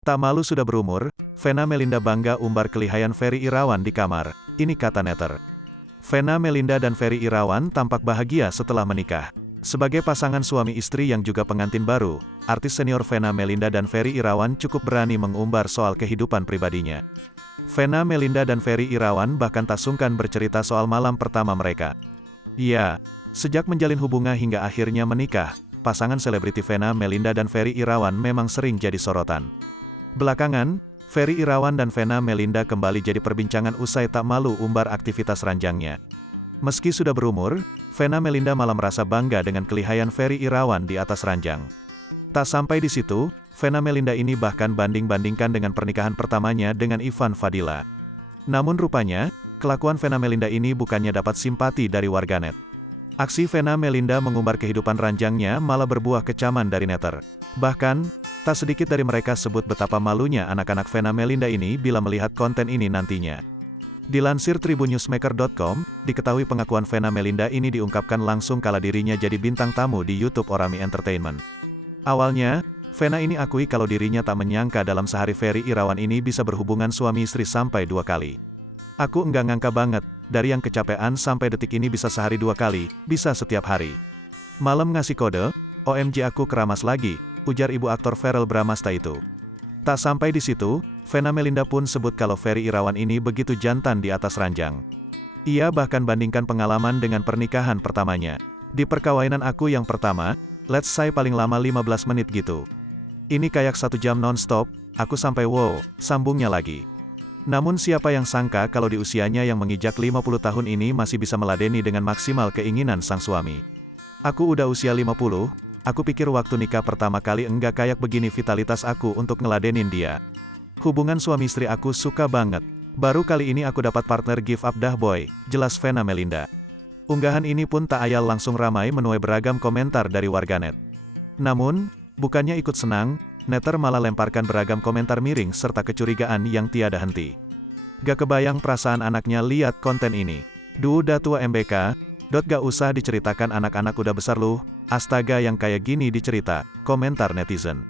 Tak malu sudah berumur, Vena Melinda bangga umbar kelihayan Ferry Irawan di kamar. Ini kata netter. Vena Melinda dan Ferry Irawan tampak bahagia setelah menikah. Sebagai pasangan suami istri yang juga pengantin baru, artis senior Vena Melinda dan Ferry Irawan cukup berani mengumbar soal kehidupan pribadinya. Vena Melinda dan Ferry Irawan bahkan tak sungkan bercerita soal malam pertama mereka. Ya, sejak menjalin hubungan hingga akhirnya menikah, pasangan selebriti Vena Melinda dan Ferry Irawan memang sering jadi sorotan. Belakangan, Ferry Irawan dan Vena Melinda kembali jadi perbincangan usai tak malu umbar aktivitas ranjangnya. Meski sudah berumur, Vena Melinda malah merasa bangga dengan kelihayan Ferry Irawan di atas ranjang. Tak sampai di situ, Vena Melinda ini bahkan banding-bandingkan dengan pernikahan pertamanya dengan Ivan Fadila. Namun rupanya, kelakuan Vena Melinda ini bukannya dapat simpati dari warganet. Aksi Vena Melinda mengumbar kehidupan ranjangnya malah berbuah kecaman dari netter. Bahkan, tak sedikit dari mereka sebut betapa malunya anak-anak Vena Melinda ini bila melihat konten ini nantinya. Dilansir tribunnewsmaker.com, diketahui pengakuan Vena Melinda ini diungkapkan langsung kala dirinya jadi bintang tamu di YouTube Orami Entertainment. Awalnya, Vena ini akui kalau dirinya tak menyangka dalam sehari Ferry Irawan ini bisa berhubungan suami istri sampai 2 kali. Aku enggak ngangka banget, dari yang kecapean sampai detik ini bisa sehari 2 kali, bisa setiap hari. Malam ngasih kode, OMG aku keramas lagi, ujar ibu aktor Verrell Bramasta itu. Tak sampai di situ, Vena Melinda pun sebut kalau Ferry Irawan ini begitu jantan di atas ranjang. Ia bahkan bandingkan pengalaman dengan pernikahan pertamanya. Di perkawinan aku yang pertama, let's say paling lama 15 menit gitu. Ini kayak 1 jam non-stop, aku sampai wow, sambungnya lagi. Namun siapa yang sangka kalau di usianya yang menginjak 50 tahun ini masih bisa meladeni dengan maksimal keinginan sang suami. Aku udah usia 50, aku pikir waktu nikah pertama kali enggak kayak begini vitalitas aku untuk ngeladenin dia. Hubungan suami istri aku suka banget. Baru kali ini aku dapat partner give up dah boy, jelas Vena Melinda. Unggahan ini pun tak ayal langsung ramai menuai beragam komentar dari warganet. Namun, bukannya ikut senang, netter malah lemparkan beragam komentar miring serta kecurigaan yang tiada henti. Gak kebayang perasaan anaknya lihat konten ini. Duh udah tua MBK, gak usah diceritakan anak-anak udah besar loh, astaga yang kayak gini dicerita, komentar netizen.